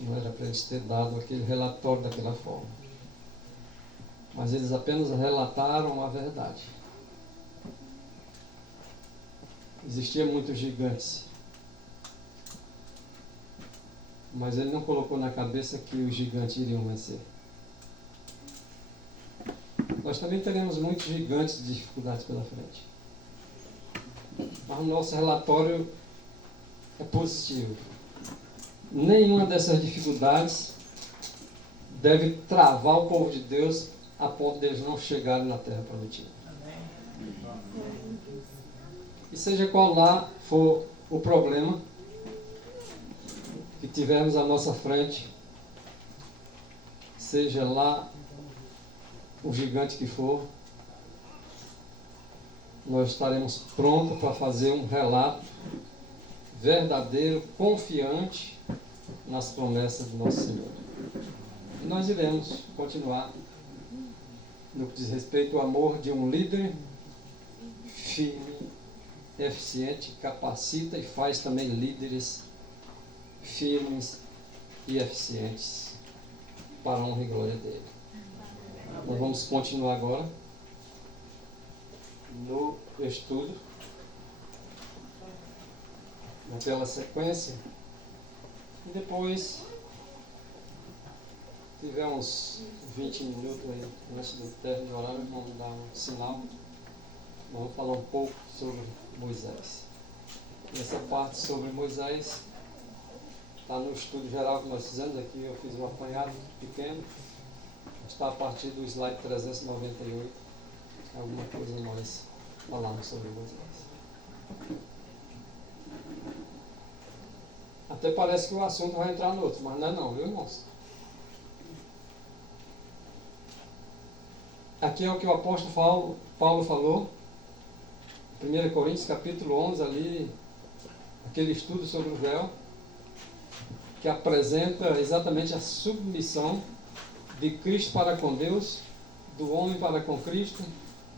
Não era para eles ter dado aquele relatório daquela forma. Mas eles apenas relataram a verdade. Existiam muitos gigantes. Mas ele não colocou na cabeça que os gigantes iriam vencer. Nós também teremos muitos gigantes de dificuldades pela frente. Mas o nosso relatório é positivo. Nenhuma dessas dificuldades deve travar o povo de Deus a ponto deles não chegarem na terra prometida. E seja qual lá for o problema que tivermos à nossa frente, seja lá o gigante que for, nós estaremos prontos para fazer um relato verdadeiro, confiante nas promessas do nosso Senhor. E nós iremos continuar no que diz respeito ao amor de um líder firme, eficiente, capacita e faz também líderes firmes e eficientes para a honra e glória dele. Nós vamos continuar agora no estudo, naquela sequência, e depois tiver uns 20 minutos aí, antes do término do horário, vamos dar um sinal. Vamos falar um pouco sobre Moisés. Essa parte sobre Moisés está no estudo geral que nós fizemos aqui. Eu fiz um apanhado pequeno. Está a partir do slide 398. Alguma coisa nós falamos sobre Moisés. Até parece que o assunto vai entrar no outro, mas não é não, viu, irmãos? Aqui é o que o apóstolo Paulo falou, 1 Coríntios capítulo 11, ali, aquele estudo sobre o véu, que apresenta exatamente a submissão de Cristo para com Deus, do homem para com Cristo,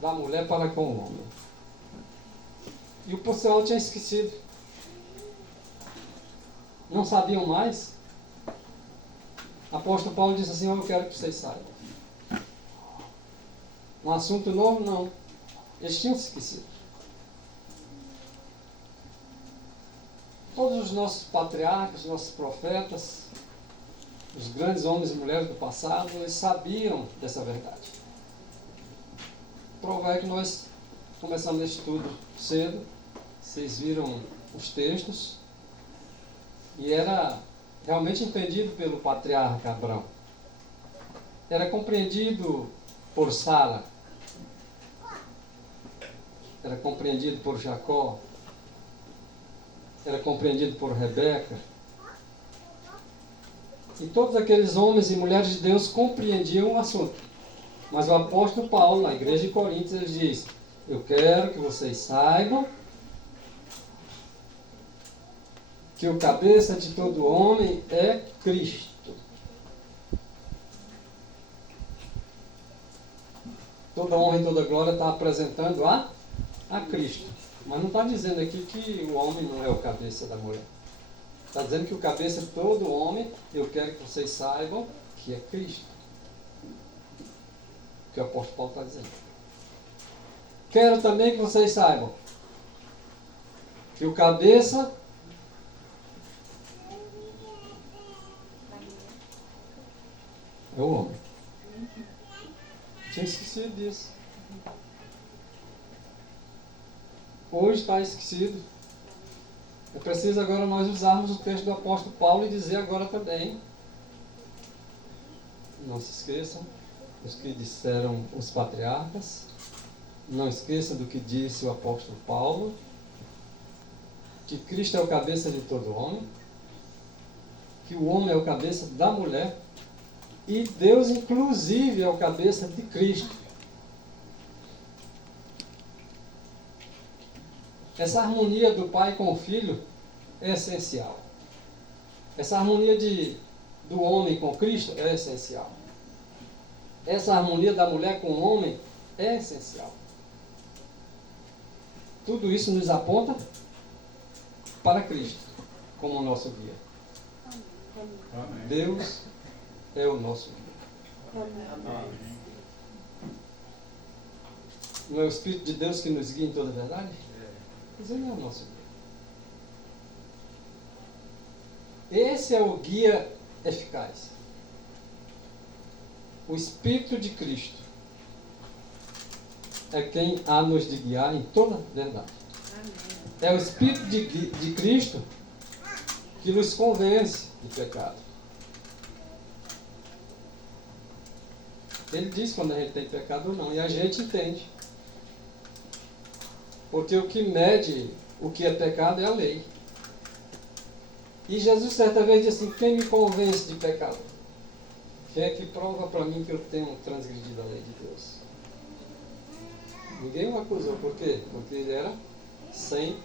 da mulher para com o homem. E o pessoal tinha esquecido. Não sabiam mais. O apóstolo Paulo disse assim: eu quero que vocês saibam. Um assunto novo? Não. Eles tinham se esquecido. Todos os nossos patriarcas, nossos profetas, os grandes homens e mulheres do passado, eles sabiam dessa verdade. Prova é que nós começamos esse estudo cedo, vocês viram os textos, e era realmente entendido pelo patriarca Abraão. Era compreendido por Sara, era compreendido por Jacó, era compreendido por Rebeca. E todos aqueles homens e mulheres de Deus compreendiam o assunto. Mas o apóstolo Paulo, na igreja de Coríntios, ele diz: eu quero que vocês saibam que o cabeça de todo homem é Cristo. Toda honra e toda glória está apresentando a Cristo. Mas não está dizendo aqui que o homem não é o cabeça da mulher. Está dizendo que o cabeça de todo homem, eu quero que vocês saibam que é Cristo. O que o apóstolo Paulo está dizendo. Quero também que vocês saibam que o cabeça é o homem. Tinha esquecido disso. Hoje está esquecido. É preciso agora nós usarmos o texto do apóstolo Paulo e dizer agora também. Não se esqueçam os que disseram os patriarcas. Não esqueçam do que disse o apóstolo Paulo, que Cristo é o cabeça de todo homem, que o homem é o cabeça da mulher, e Deus inclusive é o cabeça de Cristo. Essa harmonia do pai com o filho é essencial. Essa harmonia do homem com Cristo é essencial. Essa harmonia da mulher com o homem é essencial. Tudo isso nos aponta para Cristo como nosso guia. Amém. Deus é o nosso guia. Amém. Não é o Espírito de Deus que nos guia em toda a verdade? Mas Ele é o nosso guia. Esse é o guia eficaz. O Espírito de Cristo é quem há nos de guiar em toda a verdade. É o Espírito de Cristo que nos convence de pecado. Ele diz quando a gente tem pecado ou não, e a gente entende. Porque o que mede o que é pecado é a lei. E Jesus certa vez disse assim, quem me convence de pecado? Quem é que prova para mim que eu tenho transgredido a lei de Deus? Ninguém o acusou. Por quê? Porque ele era sem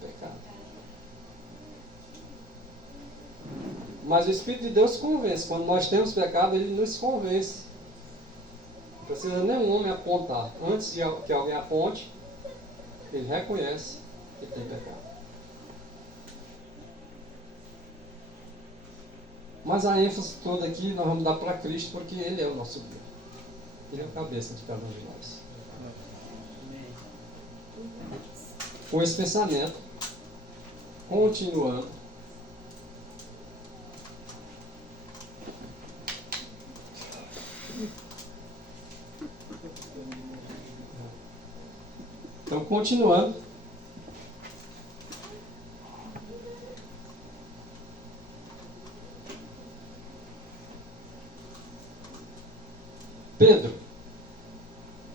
pecado. Mas o Espírito de Deus convence. Quando nós temos pecado, ele nos convence. Não precisa nenhum homem apontar. Antes de que alguém aponte, ele reconhece que tem pecado. Mas a ênfase toda aqui nós vamos dar para Cristo, porque Ele é o nosso guia. Ele é a cabeça de cada um de nós. Com esse pensamento, continuando, então continuando, Pedro,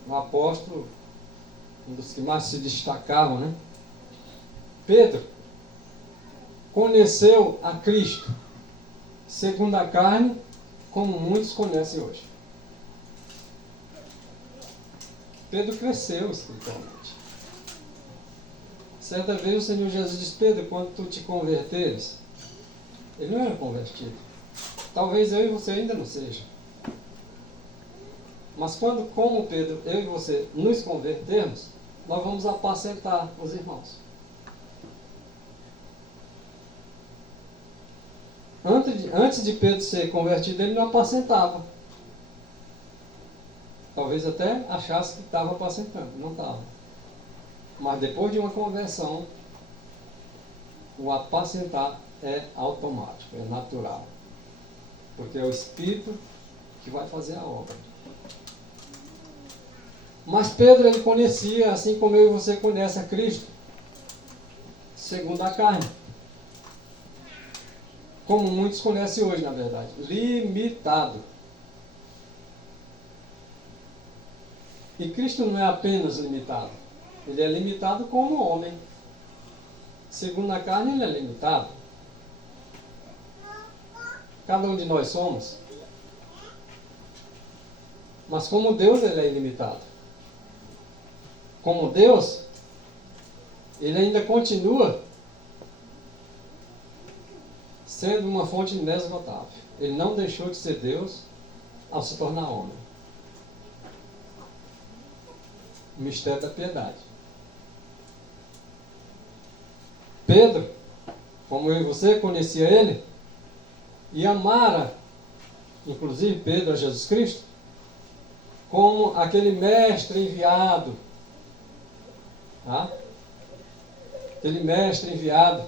um apóstolo, um dos que mais se destacavam, né? Pedro conheceu a Cristo segundo a carne, como muitos conhecem hoje. Pedro cresceu espiritualmente. Certa vez o Senhor Jesus disse, Pedro, quando tu te converteres, ele não era convertido. Talvez eu e você ainda não seja. Mas quando, como Pedro, eu e você nos convertermos, nós vamos apacentar os irmãos. Antes de Pedro ser convertido, ele não apacentava. Talvez até achasse que estava apacentando, não estava. Mas depois de uma conversão, o apacentar é automático, é natural. Porque é o Espírito que vai fazer a obra. Mas Pedro, ele conhecia, assim como eu e você conhece a Cristo, segundo a carne. Como muitos conhecem hoje, na verdade. Limitado. E Cristo não é apenas limitado. Ele é limitado como homem. Segundo a carne, ele é limitado. Cada um de nós somos. Mas como Deus, ele é ilimitado. Como Deus, ele ainda continua sendo uma fonte inesgotável. Ele não deixou de ser Deus ao se tornar homem. O mistério da piedade. Pedro, como eu e você, conhecia ele e amara, inclusive Pedro, a Jesus Cristo, como aquele mestre enviado. Tá? Aquele mestre enviado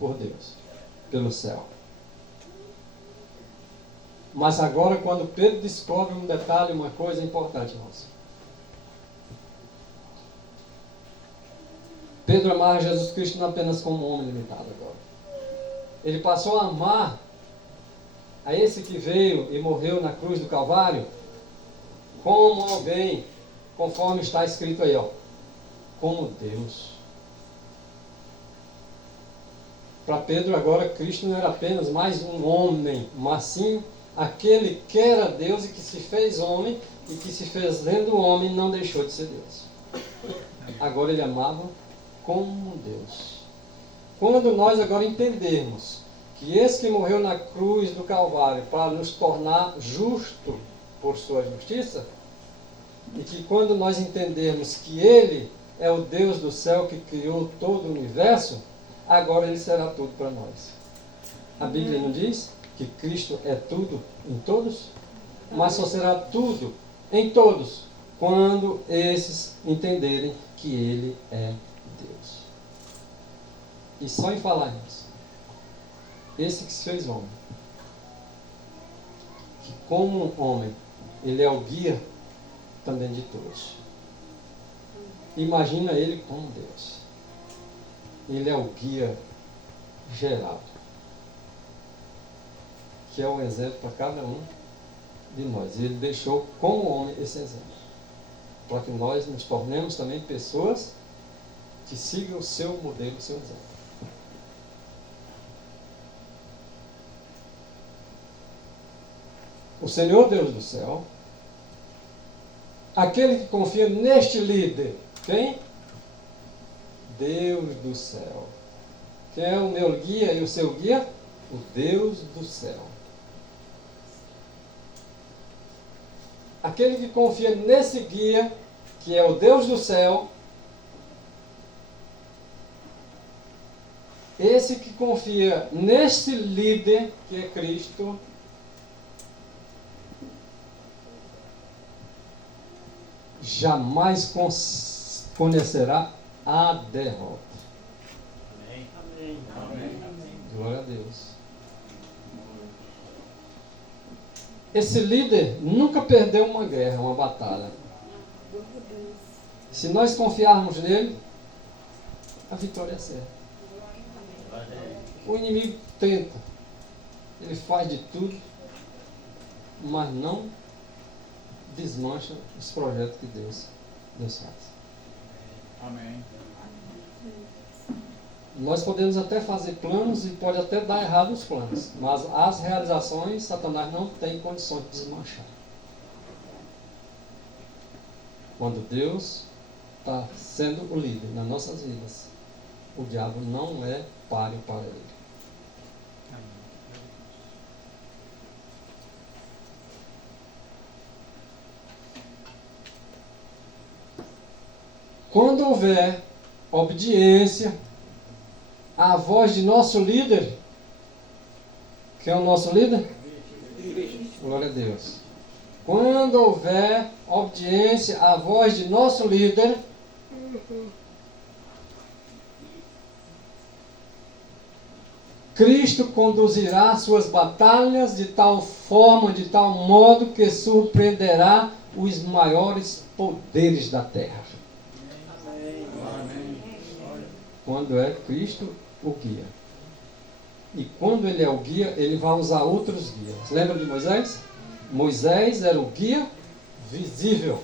por Deus, pelo céu. Mas agora, quando Pedro descobre um detalhe, uma coisa importante, irmãos. Pedro amava Jesus Cristo não apenas como um homem limitado agora. Ele passou a amar a esse que veio e morreu na cruz do Calvário como alguém, conforme está escrito aí, ó, como Deus. Para Pedro agora, Cristo não era apenas mais um homem, mas sim aquele que era Deus e que se fez homem e que se fazendo homem não deixou de ser Deus. Agora ele amava como Deus. Quando nós agora entendermos que esse que morreu na cruz do Calvário para nos tornar justo por sua justiça, e que quando nós entendermos que Ele é o Deus do céu que criou todo o universo, agora Ele será tudo para nós. A Bíblia não diz que Cristo é tudo em todos? Mas só será tudo em todos quando esses entenderem que Ele é Deus. E só em falar nisso, esse que se fez homem, que como um homem, Ele é o guia também de todos. Imagina Ele como Deus. Ele é o guia geral, que é um exemplo para cada um de nós. E Ele deixou como homem esse exemplo, para que nós nos tornemos também pessoas que sigam o seu modelo, o seu exemplo. O Senhor Deus do céu, aquele que confia neste líder, quem? Deus do céu. Quem é o meu guia e o seu guia? O Deus do céu. Aquele que confia nesse guia, que é o Deus do céu, esse que confia neste líder, que é Cristo, jamais conhecerá a derrota. Amém. Amém. Glória a Deus. Esse líder nunca perdeu uma guerra, uma batalha. Se nós confiarmos nele, a vitória é certa. O inimigo tenta, ele faz de tudo, mas não desmancha os projetos que Deus faz. Amém. Nós podemos até fazer planos e pode até dar errado os planos, mas as realizações Satanás não tem condições de desmanchar. Quando Deus está sendo o líder nas nossas vidas, o diabo não é páreo para ele. Quando houver obediência à voz de nosso líder, quem é o nosso líder? Glória a Deus. Quando houver obediência à voz de nosso líder, Cristo conduzirá suas batalhas de tal forma, de tal modo que surpreenderá os maiores poderes da terra. Quando é Cristo o guia. E quando Ele é o guia, Ele vai usar outros guias. Lembra de Moisés? Moisés era o guia visível.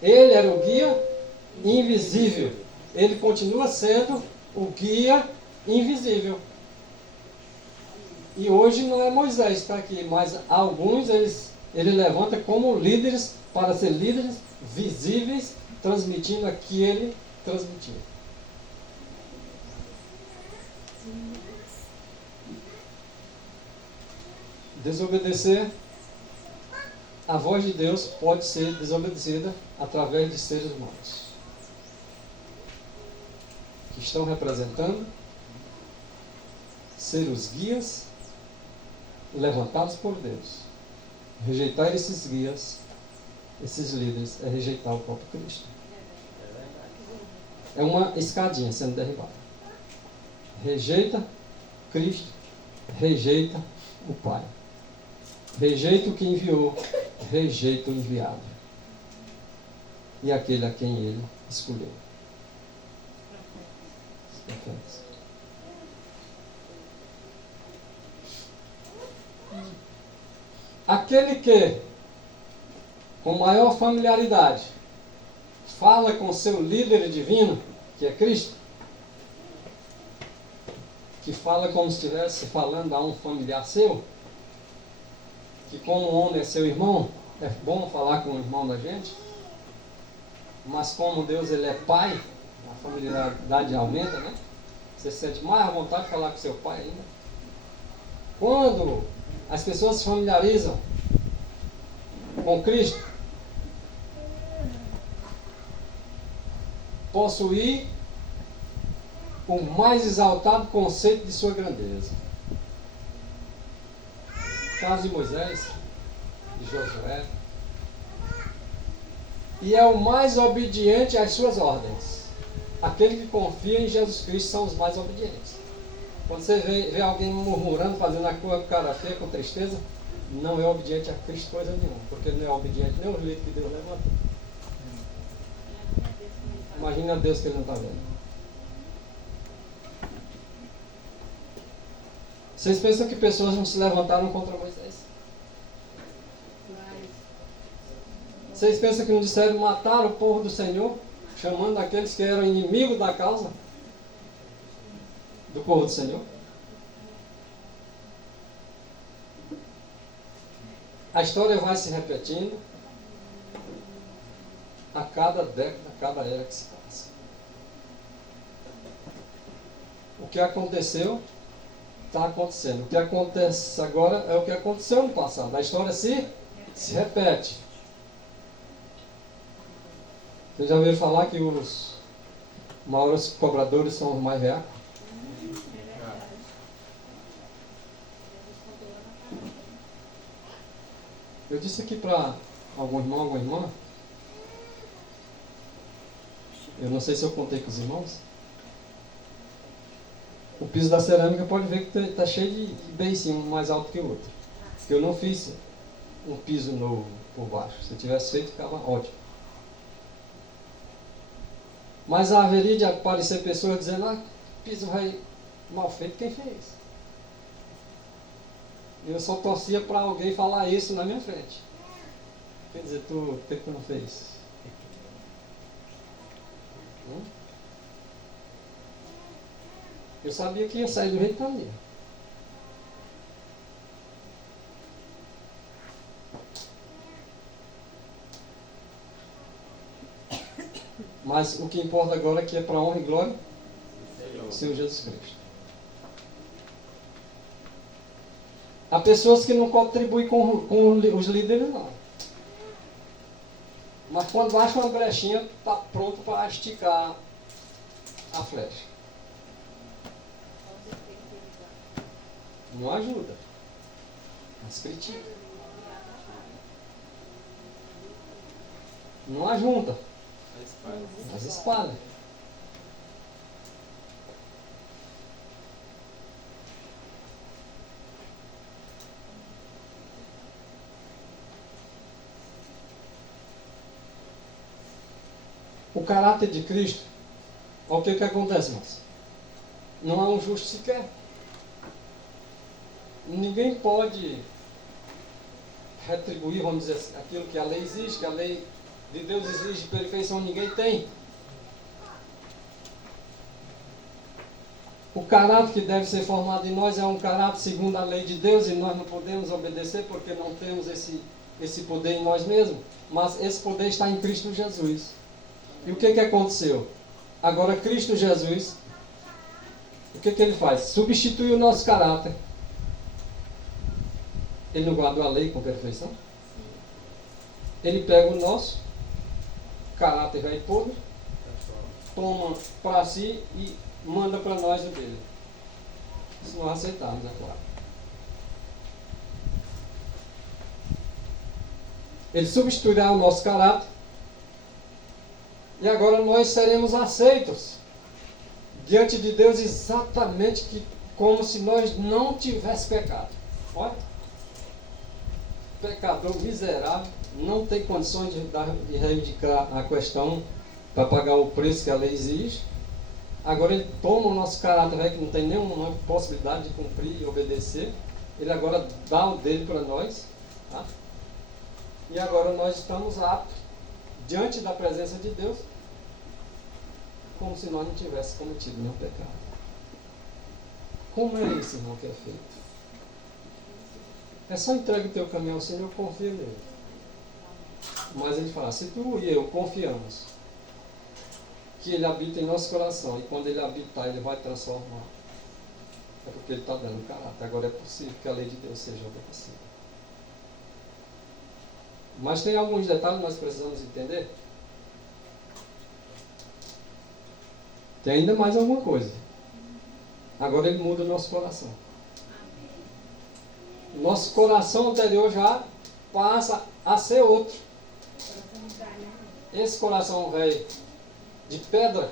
Ele era o guia invisível. Ele continua sendo o guia invisível. E hoje não é Moisés que está aqui, mas alguns ele levanta como líderes, para ser líderes visíveis, transmitindo aquilo que ele transmitiu. Desobedecer a voz de Deus pode ser desobedecida através de seres humanos que estão representando ser os guias levantados por Deus. Rejeitar esses guias, esses líderes, é rejeitar o próprio Cristo. É uma escadinha sendo derribada. Rejeita Cristo, rejeita o Pai. Rejeita o que enviou, rejeita o enviado. E aquele a quem ele escolheu. Aquele que, com maior familiaridade, fala com seu líder divino, que é Cristo, que fala como se estivesse falando a um familiar seu, que como um homem é seu irmão, é bom falar com o irmão da gente, mas como Deus ele é pai, a familiaridade aumenta, né? Você se sente mais à vontade de falar com seu pai ainda. Quando as pessoas se familiarizam com Cristo, possuir com o mais exaltado conceito de sua grandeza. Caso de Moisés, de Josué. E é o mais obediente às suas ordens. Aquele que confia em Jesus Cristo são os mais obedientes. Quando você vê alguém murmurando, fazendo a coisa com cara feia, com tristeza, não é obediente a Cristo coisa nenhuma, porque não é obediente nem os líderes que Deus levanta. Imagina a Deus que ele não está vendo. Vocês pensam que pessoas não se levantaram contra Moisés? Vocês pensam que não disseram matar o povo do Senhor, chamando aqueles que eram inimigos da causa do povo do Senhor? A história vai se repetindo a cada década, a cada era que se passa. O que aconteceu, está acontecendo. O que acontece agora é o que aconteceu no passado. A história se repete. Vocês já ouviram falar que os maiores cobradores são os mais reacos? Eu disse aqui para algum irmão, alguma irmã, eu não sei se eu contei com os irmãos, o piso da cerâmica pode ver que está cheio de beicinho, um mais alto que o outro. Porque eu não fiz um piso novo por baixo. Se eu tivesse feito, ficava ótimo. Mas haveria de aparecer pessoas dizendo, o piso vai mal feito, quem fez? Eu só torcia para alguém falar isso na minha frente. Quer dizer, por que tu não fez? Eu sabia que ia sair do jeito que eu ia. Mas o que importa agora é que é para a honra e glória do Senhor Jesus Cristo. Há pessoas que não contribuem com os líderes, não. Mas quando acha uma brechinha, está pronto para esticar a flecha. Não ajuda, mas critica. Não ajunta, mas espalha. O caráter de Cristo, olha o que acontece, irmãos. Não há um justo sequer. Ninguém pode retribuir, vamos dizer assim, aquilo que a lei exige, que a lei de Deus exige, perfeição ninguém tem. O caráter que deve ser formado em nós é um caráter segundo a lei de Deus e nós não podemos obedecer porque não temos esse poder em nós mesmos, mas esse poder está em Cristo Jesus. E o que aconteceu? Agora Cristo Jesus, o que ele faz? Substitui o nosso caráter. Ele não guardou a lei com perfeição? Ele pega o nosso caráter velho podre, toma para si e manda para nós o dele. Se nós aceitarmos, é claro. Ele substituirá o nosso caráter e agora nós seremos aceitos diante de Deus exatamente como se nós não tivéssemos pecado. Olha, pecador miserável, não tem condições de reivindicar a questão para pagar o preço que a lei exige. Agora ele toma o nosso caráter, que não tem nenhuma possibilidade de cumprir e obedecer. Ele agora dá o dele para nós. Tá? E agora nós estamos aptos, diante da presença de Deus, como se nós não tivéssemos cometido nenhum pecado. Como é isso, irmão, que é feito? É só entrega o teu caminho ao Senhor, confia nele. Mas ele fala, se tu e eu confiamos que ele habita em nosso coração e quando ele habitar, ele vai transformar, é porque ele está dando caráter. Agora é possível que a lei de Deus seja obedecida. Mas tem alguns detalhes que nós precisamos entender. Tem ainda mais alguma coisa. Agora Ele muda o nosso coração. Nosso coração anterior já passa a ser outro. Esse coração velho de pedra,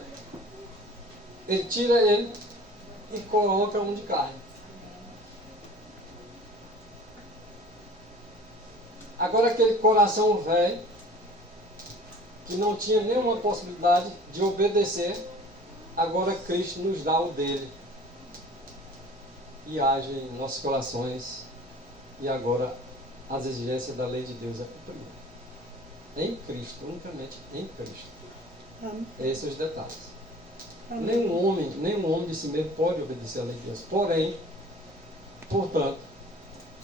Ele tira ele e coloca um de carne. Agora aquele coração velho, que não tinha nenhuma possibilidade de obedecer, agora Cristo nos dá o dele. E age em nossos corações. E agora as exigências da lei de Deus é cumprida. Em Cristo, unicamente em Cristo. Amém. Esses são os detalhes. Amém. Nenhum homem de si mesmo pode obedecer à lei de Deus. Porém, portanto,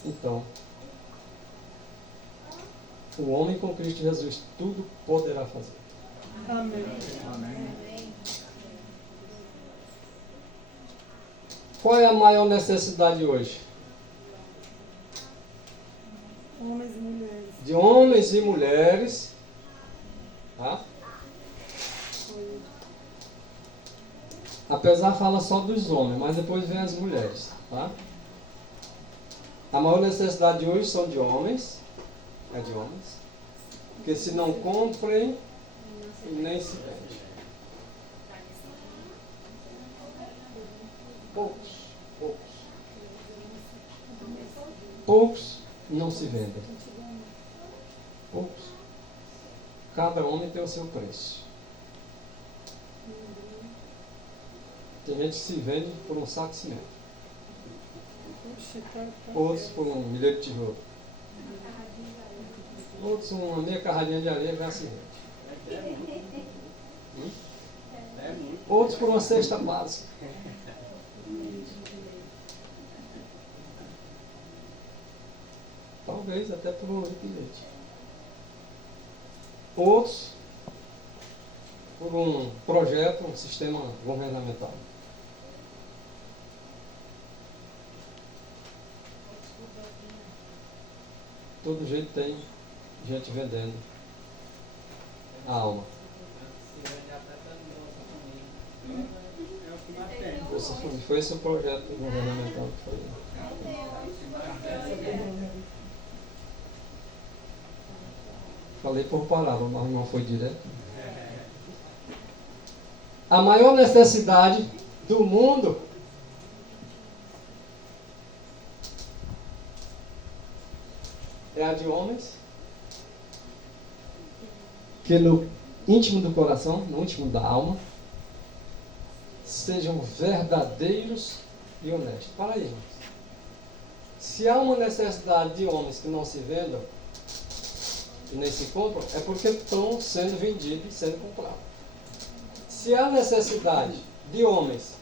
então, o homem com Cristo Jesus tudo poderá fazer. Amém. Amém. Qual é a maior necessidade hoje? Homens e mulheres. De homens e mulheres. Tá? Apesar fala só dos homens, mas depois vem as mulheres. Tá? A maior necessidade de hoje são de homens. É de homens. Porque se não comprem, nem se vende. Poucos não se vendem. Poucos. Cada homem tem o seu preço. Tem gente que se vende por um saco de cimento. Outros por um milheiro de tijolo. Outros uma meia carradinha de areia já se vende. Outros por uma cesta básica. Talvez até por um litro de leite. Outros por um projeto, um sistema governamental. Todo jeito tem gente vendendo a alma. Foi esse o projeto governamental que foi. Falei por palavra, mas não foi direto. A maior necessidade do mundo é a de homens que no íntimo do coração, no íntimo da alma, sejam verdadeiros e honestos. Para aí, irmãos. Se há uma necessidade de homens que não se vendam e nem se compram, é porque estão sendo vendidos e sendo comprados. Se há necessidade de homens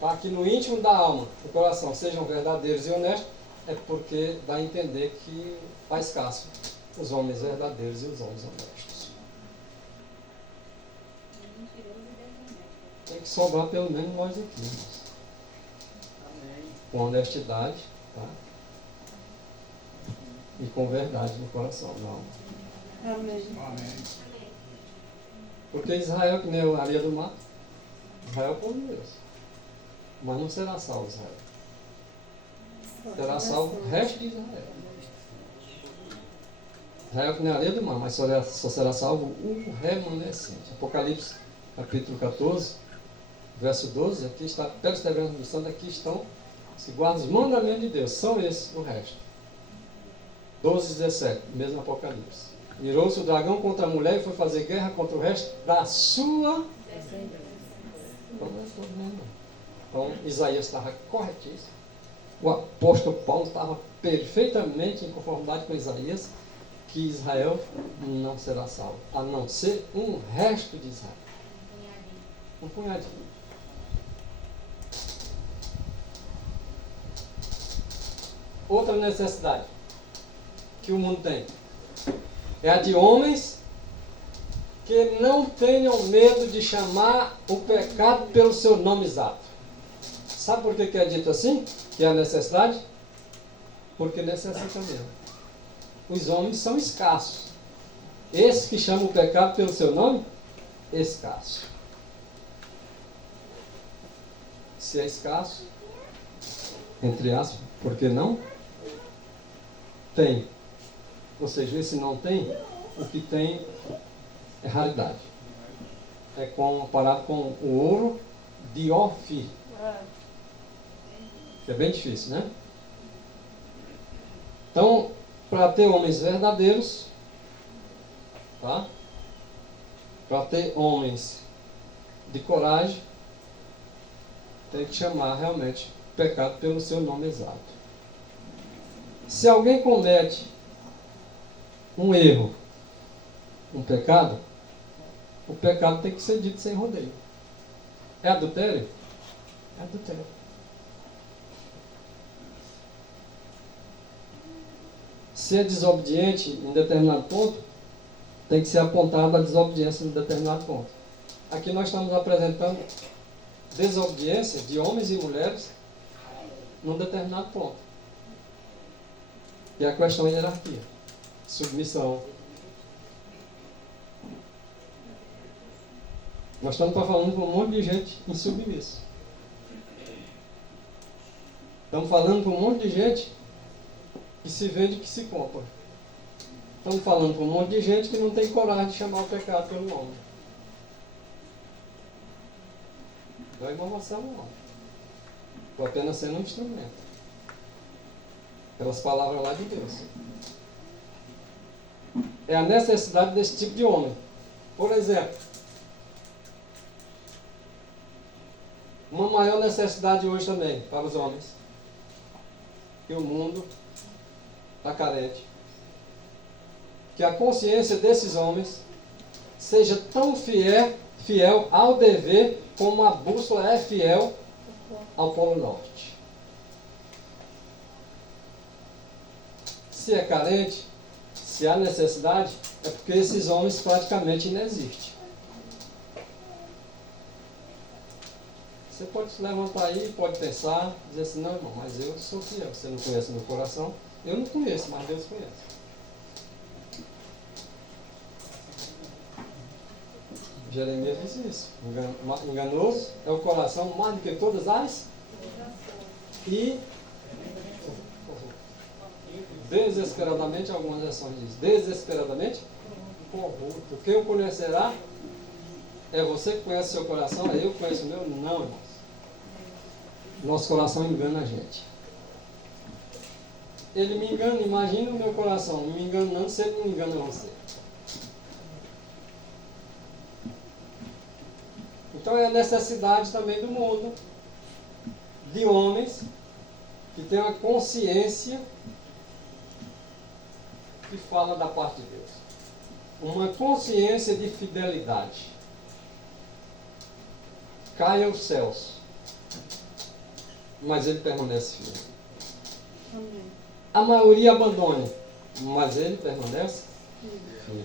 para que no íntimo da alma, do coração, sejam verdadeiros e honestos, é porque dá a entender que está escasso os homens verdadeiros e os homens honestos. Tem que sobrar pelo menos nós aqui, irmãos. Com honestidade, tá? E com verdade no coração, não. Amém. Amém. Porque Israel, que nem a areia do mar, Israel é o povo de Deus. Mas não será salvo Israel. Será salvo o resto de Israel. Israel que nem a areia do mar, mas só será salvo o remanescente. Apocalipse, capítulo 14, verso 12, aqui está, pega os tabernáculos do santo, aqui estão, se guardam os mandamentos de Deus, são esses o resto. 12, 17, mesmo Apocalipse. Mirou-se o dragão contra a mulher e foi fazer guerra contra o resto da sua descendência. Então, Isaías estava corretíssimo. O apóstolo Paulo estava perfeitamente em conformidade com Isaías, que Israel não será salvo, a não ser um resto de Israel. Um punhadinho. Outra necessidade que o mundo tem é a de homens que não tenham medo de chamar o pecado pelo seu nome exato. Sabe por que é dito assim? Que é a necessidade? Porque necessita mesmo. Os homens são escassos. Esses que chamam o pecado pelo seu nome, escasso. se é escasso, entre aspas, porque não tem. Ou seja, esse não tem, o que tem é raridade. É comparado com o ouro de Ofir. Que é bem difícil, né? Então, para ter homens verdadeiros, tá? Para ter homens de coragem, tem que chamar realmente o pecado pelo seu nome exato. Se alguém comete um erro, um pecado, o pecado tem que ser dito sem rodeio. É adultério? É adultério. Se é desobediente em determinado ponto, tem que ser apontada a desobediência em determinado ponto. Aqui nós estamos apresentando desobediência de homens e mulheres num determinado ponto. E a questão é hierarquia, submissão. Nós estamos falando com um monte de gente insubmissa. Estamos falando com um monte de gente que se vende, que se compra. Estamos falando com um monte de gente que não tem coragem de chamar o pecado pelo nome. Não é inovação, não. Estou apenas sendo um instrumento. Pelas palavras lá de Deus. É a necessidade desse tipo de homem. Por exemplo, uma maior necessidade hoje também para os homens. Que o mundo está carente. Que a consciência desses homens seja tão fiel ao dever como a bússola é fiel ao Polo Norte. Se é carente, se há necessidade, é porque esses homens praticamente não existem. Você pode se levantar aí, pode pensar, dizer assim, não, irmão, mas eu sou fiel. Você não conhece meu coração? Eu não conheço, mas Deus conhece. Jeremias diz isso. Enganoso é o coração mais do que todas as e desesperadamente, algumas versões dizem, desesperadamente corrupto. Quem o conhecerá? É você que conhece seu coração, é eu que conheço o meu? Não, irmãos. Nosso coração engana a gente. Ele me engana, imagina o meu coração me enganando se ele não engana você. Então é a necessidade também do mundo de homens que tenham a consciência que fala da parte de Deus. Uma consciência de fidelidade. Caia os céus, mas ele permanece firme. Amém. A maioria abandone, mas ele permanece firme.